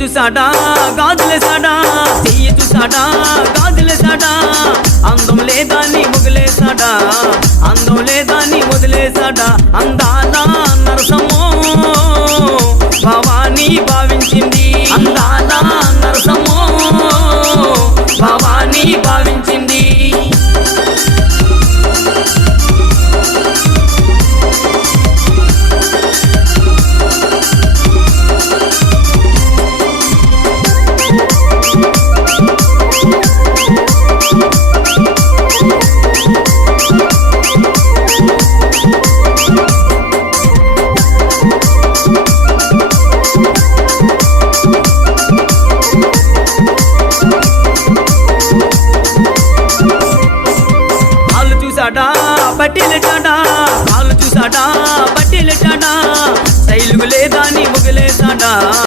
చూసాడా గాజులేసాడా, చెయ్యి చూసాడా గాజులేసాడా, అందం లేదా నీ మొగులేసాడా, అందం లేదా నీ వదిలేసాడా, అందాల నరసమో భవానీ భావించింది, అందాల నరసమో భవానీ భావించింది. చూసాడా పట్టిలెట్టాడా, కాళ్ళు చూసాడా పట్టిలెట్టాడా, శైలుగు లేదా నీ మొగులేసాడా.